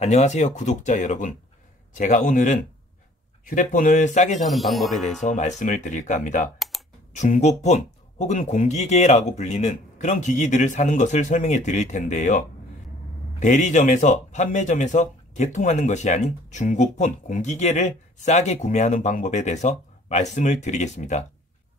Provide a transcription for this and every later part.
안녕하세요, 구독자 여러분. 제가 오늘은 휴대폰을 싸게 사는 방법에 대해서 말씀을 드릴까 합니다. 중고폰 혹은 공기계라고 불리는 그런 기기들을 사는 것을 설명해 드릴 텐데요. 대리점에서, 판매점에서 개통하는 것이 아닌 중고폰, 공기계를 싸게 구매하는 방법에 대해서 말씀을 드리겠습니다.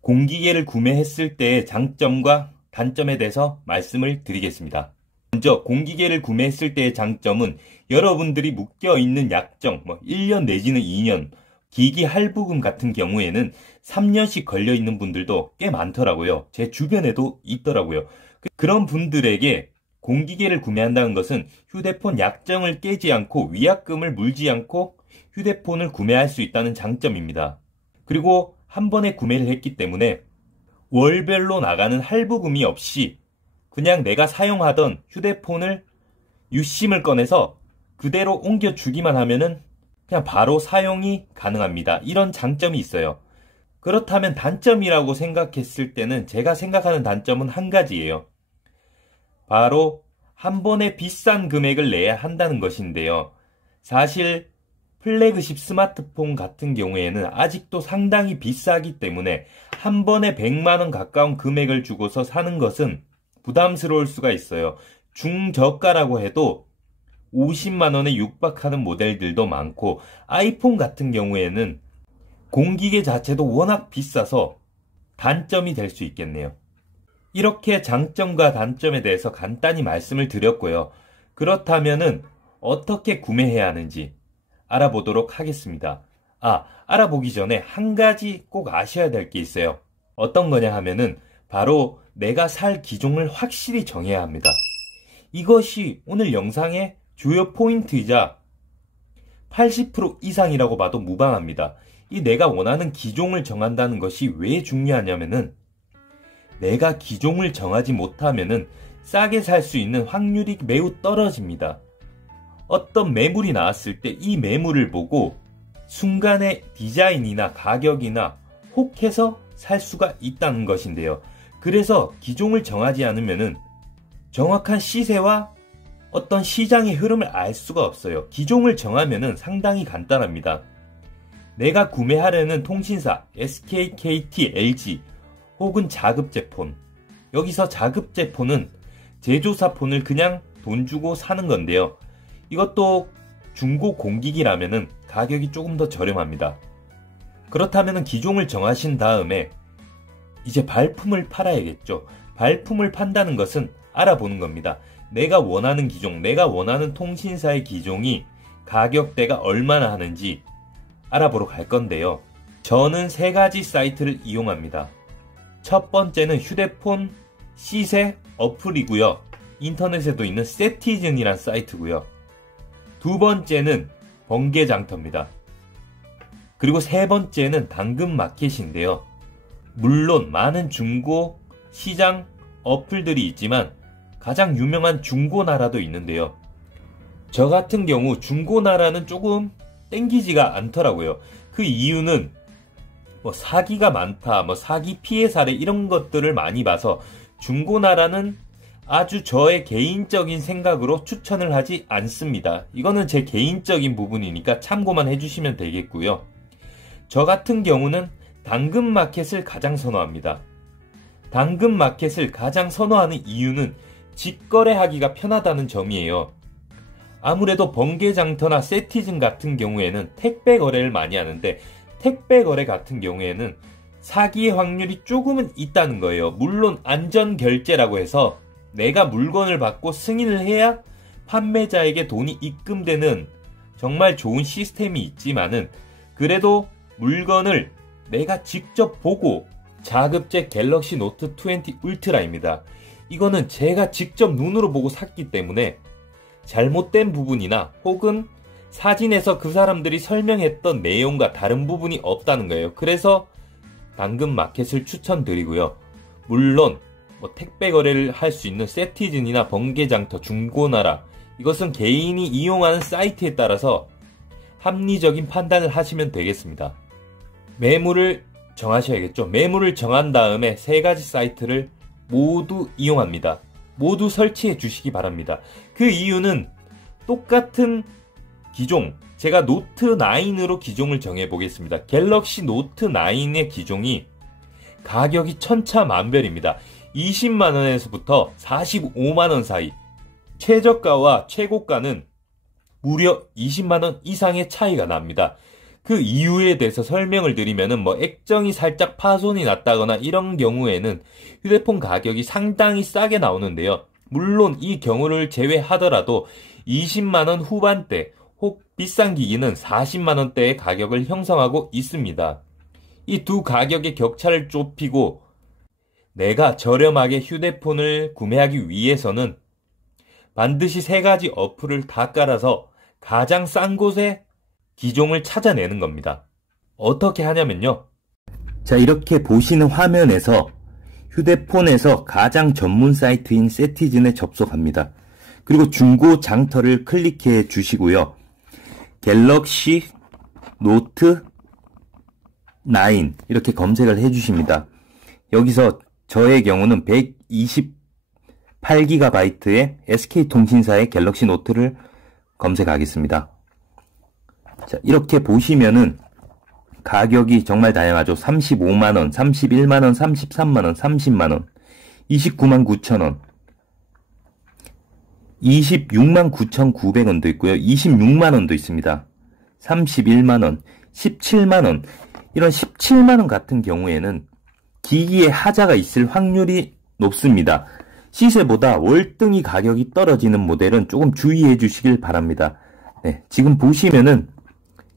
공기계를 구매했을 때의 장점과 단점에 대해서 말씀을 드리겠습니다. 먼저 공기계를 구매했을 때의 장점은 여러분들이 묶여있는 약정 1년 내지는 2년, 기기 할부금 같은 경우에는 3년씩 걸려있는 분들도 꽤 많더라고요. 제 주변에도 있더라고요. 그런 분들에게 공기계를 구매한다는 것은 휴대폰 약정을 깨지 않고 위약금을 물지 않고 휴대폰을 구매할 수 있다는 장점입니다. 그리고 한 번에 구매를 했기 때문에 월별로 나가는 할부금이 없이 그냥 내가 사용하던 휴대폰을 유심을 꺼내서 그대로 옮겨주기만 하면은 그냥 바로 사용이 가능합니다. 이런 장점이 있어요. 그렇다면 단점이라고 생각했을 때는 제가 생각하는 단점은 한 가지예요. 바로 한 번에 비싼 금액을 내야 한다는 것인데요. 사실 플래그십 스마트폰 같은 경우에는 아직도 상당히 비싸기 때문에 한 번에 100만원 가까운 금액을 주고서 사는 것은 부담스러울 수가 있어요. 중저가라고 해도 50만원에 육박하는 모델들도 많고, 아이폰 같은 경우에는 공기계 자체도 워낙 비싸서 단점이 될 수 있겠네요. 이렇게 장점과 단점에 대해서 간단히 말씀을 드렸고요. 그렇다면은 어떻게 구매해야 하는지 알아보도록 하겠습니다. 알아보기 전에 한 가지 꼭 아셔야 될 게 있어요. 어떤 거냐 하면은 바로 내가 살 기종을 확실히 정해야 합니다. 이것이 오늘 영상의 주요 포인트이자 80% 이상이라고 봐도 무방합니다. 이 내가 원하는 기종을 정한다는 것이 왜 중요하냐면은 내가 기종을 정하지 못하면은 싸게 살 수 있는 확률이 매우 떨어집니다. 어떤 매물이 나왔을 때 이 매물을 보고 순간의 디자인이나 가격이나 혹해서 살 수가 있다는 것인데요. 그래서 기종을 정하지 않으면은 정확한 시세와 어떤 시장의 흐름을 알 수가 없어요. 기종을 정하면은 상당히 간단합니다. 내가 구매하려는 통신사, SK, KT, LG 혹은 자급제폰. 여기서 자급제폰은 제조사 폰을 그냥 돈 주고 사는 건데요. 이것도 중고 공기기라면은 가격이 조금 더 저렴합니다. 그렇다면은 기종을 정하신 다음에 이제 발품을 팔아야겠죠. 발품을 판다는 것은 알아보는 겁니다. 내가 원하는 기종, 내가 원하는 통신사의 기종이 가격대가 얼마나 하는지 알아보러 갈 건데요. 저는 3가지 사이트를 이용합니다. 첫 번째는 휴대폰 시세 어플이고요. 인터넷에도 있는 세티즌이란 사이트고요. 두 번째는 번개장터입니다. 그리고 세 번째는 당근마켓인데요. 물론 많은 중고 시장 어플들이 있지만 가장 유명한 중고나라도 있는데요. 저 같은 경우 중고나라는 조금 땡기지가 않더라고요. 그 이유는 사기가 많다, 사기 피해 사례 이런 것들을 많이 봐서 중고나라는 아주 저의 개인적인 생각으로 추천을 하지 않습니다. 이거는 제 개인적인 부분이니까 참고만 해주시면 되겠고요. 저 같은 경우는 당근마켓을 가장 선호합니다. 당근마켓을 가장 선호하는 이유는 직거래하기가 편하다는 점이에요. 아무래도 번개장터나 세티즌 같은 경우에는 택배 거래를 많이 하는데 택배 거래 같은 경우에는 사기의 확률이 조금은 있다는 거예요. 물론 안전결제라고 해서 내가 물건을 받고 승인을 해야 판매자에게 돈이 입금되는 정말 좋은 시스템이 있지만은 그래도 물건을 내가 직접 보고 자급제 갤럭시 노트 20 울트라입니다. 이거는 제가 직접 눈으로 보고 샀기 때문에 잘못된 부분이나 혹은 사진에서 그 사람들이 설명했던 내용과 다른 부분이 없다는 거예요. 그래서 당근마켓을 추천드리고요. 물론 택배 거래를 할 수 있는 세티즌이나 번개장터, 중고나라 이것은 개인이 이용하는 사이트에 따라서 합리적인 판단을 하시면 되겠습니다. 매물을 정하셔야겠죠. 매물을 정한 다음에 3가지 사이트를 모두 이용합니다. 모두 설치해 주시기 바랍니다. 그 이유는 똑같은 기종, 제가 노트 9으로 기종을 정해 보겠습니다. 갤럭시 노트 9의 기종이 가격이 천차만별입니다. 20만원에서부터 45만원 사이, 최저가와 최고가는 무려 20만원 이상의 차이가 납니다. 그 이유에 대해서 설명을 드리면은 액정이 살짝 파손이 났다거나 이런 경우에는 휴대폰 가격이 상당히 싸게 나오는데요. 물론 이 경우를 제외하더라도 20만원 후반대 혹 비싼 기기는 40만원대의 가격을 형성하고 있습니다. 이 두 가격의 격차를 좁히고 내가 저렴하게 휴대폰을 구매하기 위해서는 반드시 3가지 어플을 다 깔아서 가장 싼 곳에 기종을 찾아내는 겁니다. 어떻게 하냐면요. 자, 이렇게 보시는 화면에서 휴대폰에서 가장 전문 사이트인 세티즌에 접속합니다. 그리고 중고 장터를 클릭해 주시고요. 갤럭시 노트 9 이렇게 검색을 해 주십니다. 여기서 저의 경우는 128GB의 SK통신사의 갤럭시 노트를 검색하겠습니다. 자, 이렇게 보시면은 가격이 정말 다양하죠. 35만원, 31만원, 33만원, 30만원, 299,000원, 269,900원도 있고요. 26만원도 있습니다. 31만원, 17만원. 이런 17만원 같은 경우에는 기기에 하자가 있을 확률이 높습니다. 시세보다 월등히 가격이 떨어지는 모델은 조금 주의해 주시길 바랍니다. 네, 지금 보시면은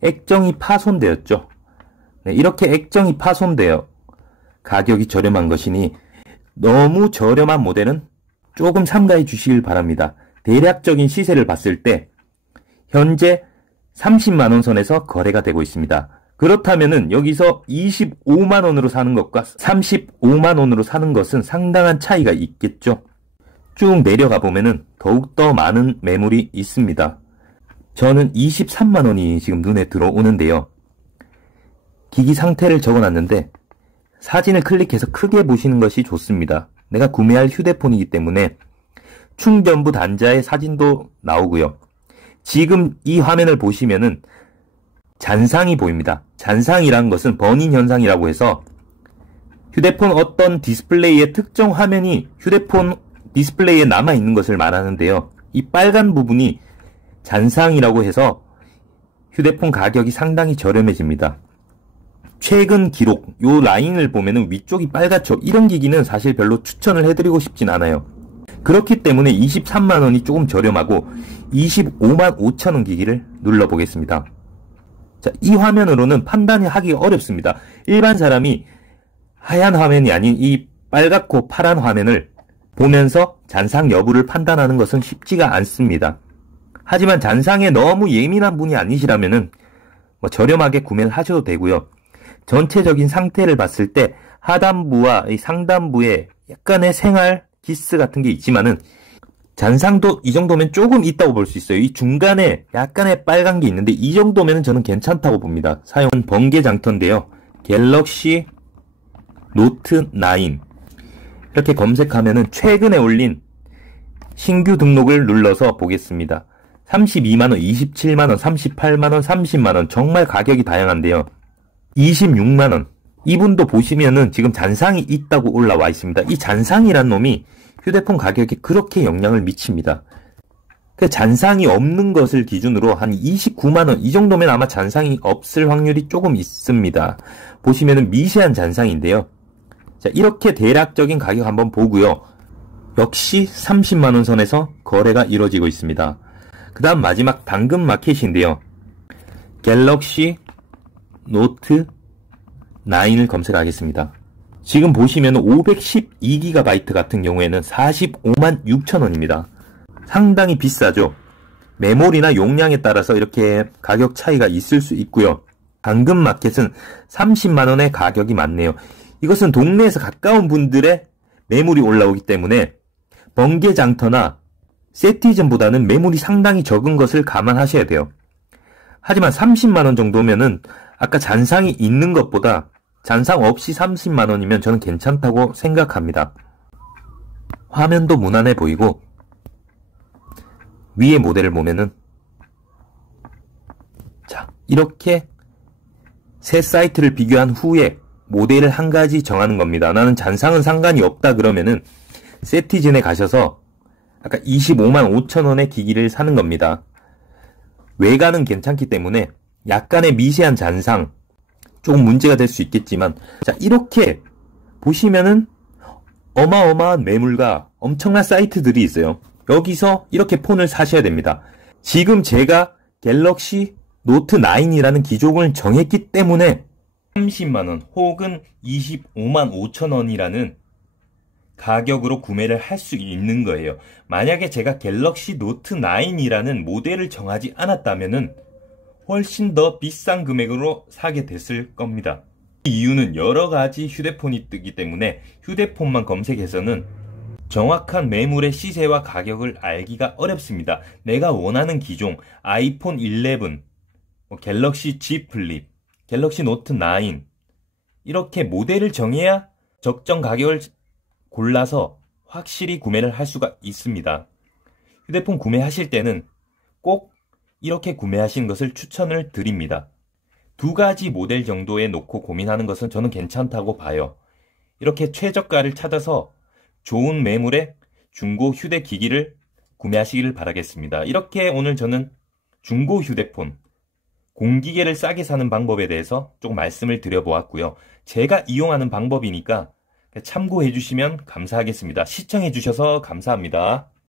액정이 파손되었죠. 네, 이렇게 액정이 파손되어 가격이 저렴한 것이니 너무 저렴한 모델은 조금 삼가해 주시길 바랍니다. 대략적인 시세를 봤을 때 현재 30만원 선에서 거래가 되고 있습니다. 그렇다면은 여기서 25만원으로 사는 것과 35만원으로 사는 것은 상당한 차이가 있겠죠. 쭉 내려가 보면은 더욱더 많은 매물이 있습니다. 저는 23만원이 지금 눈에 들어오는데요. 기기 상태를 적어놨는데 사진을 클릭해서 크게 보시는 것이 좋습니다. 내가 구매할 휴대폰이기 때문에 충전부 단자의 사진도 나오고요. 지금 이 화면을 보시면은 잔상이 보입니다. 잔상이란 것은 버닝 현상이라고 해서 휴대폰 어떤 디스플레이의 특정 화면이 휴대폰 디스플레이에 남아있는 것을 말하는데요. 이 빨간 부분이 잔상이라고 해서 휴대폰 가격이 상당히 저렴해집니다. 최근 기록, 요 라인을 보면은 위쪽이 빨갛죠. 이런 기기는 사실 별로 추천을 해드리고 싶진 않아요. 그렇기 때문에 23만원이 조금 저렴하고 25만 5천원 기기를 눌러보겠습니다. 자, 이 화면으로는 판단이 하기 어렵습니다. 일반 사람이 하얀 화면이 아닌 이 빨갛고 파란 화면을 보면서 잔상 여부를 판단하는 것은 쉽지가 않습니다. 하지만 잔상에 너무 예민한 분이 아니시라면은 저렴하게 구매를 하셔도 되고요. 전체적인 상태를 봤을 때 하단부와 이 상단부에 약간의 생활 기스 같은 게 있지만은 잔상도 이 정도면 조금 있다고 볼 수 있어요. 이 중간에 약간의 빨간 게 있는데 이 정도면 저는 괜찮다고 봅니다. 사용은 번개 장터인데요. 갤럭시 노트 9 이렇게 검색하면은 최근에 올린 신규 등록을 눌러서 보겠습니다. 32만원, 27만원, 38만원, 30만원 정말 가격이 다양한데요. 26만원 이분도 보시면은 지금 잔상이 있다고 올라와 있습니다. 이 잔상이란 놈이 휴대폰 가격에 그렇게 영향을 미칩니다. 그 잔상이 없는 것을 기준으로 한 29만원 이 정도면 아마 잔상이 없을 확률이 조금 있습니다. 보시면은 미세한 잔상인데요. 자, 이렇게 대략적인 가격 한번 보고요. 역시 30만원 선에서 거래가 이루어지고 있습니다. 그 다음 마지막 당근 마켓인데요. 갤럭시 노트 9을 검색하겠습니다. 지금 보시면 512GB 같은 경우에는 45만 6천원입니다. 상당히 비싸죠. 메모리나 용량에 따라서 이렇게 가격 차이가 있을 수 있고요. 당근마켓은 30만원의 가격이 많네요. 이것은 동네에서 가까운 분들의 매물이 올라오기 때문에 번개장터나 세티즌보다는 매물이 상당히 적은 것을 감안하셔야 돼요. 하지만 30만원 정도면은 아까 잔상이 있는 것보다 잔상 없이 30만원이면 저는 괜찮다고 생각합니다. 화면도 무난해 보이고 위에 모델을 보면은 자, 이렇게 새 사이트를 비교한 후에 모델을 한 가지 정하는 겁니다. 나는 잔상은 상관이 없다 그러면은 세티즌에 가셔서 아까 25만 5천 원의 기기를 사는 겁니다. 외관은 괜찮기 때문에 약간의 미세한 잔상, 조금 문제가 될 수 있겠지만, 자, 이렇게 보시면은 어마어마한 매물과 엄청난 사이트들이 있어요. 여기서 이렇게 폰을 사셔야 됩니다. 지금 제가 갤럭시 노트 9이라는 기종을 정했기 때문에 30만원 혹은 25만 5천 원이라는 가격으로 구매를 할 수 있는 거예요. 만약에 제가 갤럭시 노트 9이라는 모델을 정하지 않았다면은 훨씬 더 비싼 금액으로 사게 됐을 겁니다. 이유는 여러 가지 휴대폰이 뜨기 때문에 휴대폰만 검색해서는 정확한 매물의 시세와 가격을 알기가 어렵습니다. 내가 원하는 기종, 아이폰 11, 갤럭시 Z 플립, 갤럭시 노트 9 이렇게 모델을 정해야 적정 가격을 골라서 확실히 구매를 할 수가 있습니다. 휴대폰 구매하실 때는 꼭 이렇게 구매하시는 것을 추천을 드립니다. 두 가지 모델 정도에 놓고 고민하는 것은 저는 괜찮다고 봐요. 이렇게 최저가를 찾아서 좋은 매물의 중고 휴대기기를 구매하시기를 바라겠습니다. 이렇게 오늘 저는 중고 휴대폰, 공기계를 싸게 사는 방법에 대해서 조금 말씀을 드려보았고요. 제가 이용하는 방법이니까 참고해 주시면 감사하겠습니다. 시청해 주셔서 감사합니다.